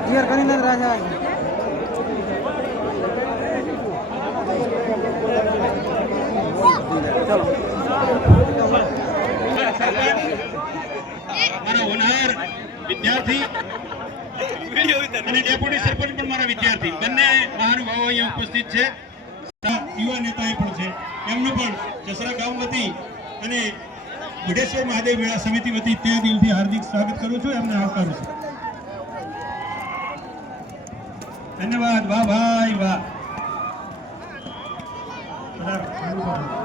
clear કરીને જ રાજા ચલો મારા હોનહાર વિદ્યાર્થી અને ડેપ્યુટી સરપંચ પણ મારા વિદ્યાર્થી બંને મહાનુભાવો અહીંયા ઉપસ્થિત છે યુવા નેતાએ પણ છે એમનું પણ જસરા ગામ વતી અને બુઢેશ્વર મહાદેવ મેળા સમિતિ વતી તે દિલથી હાર્દિક સ્વાગત કરું છું એમને આવકારું છું ધન્યવાદ વાહ ભાઈ વાહ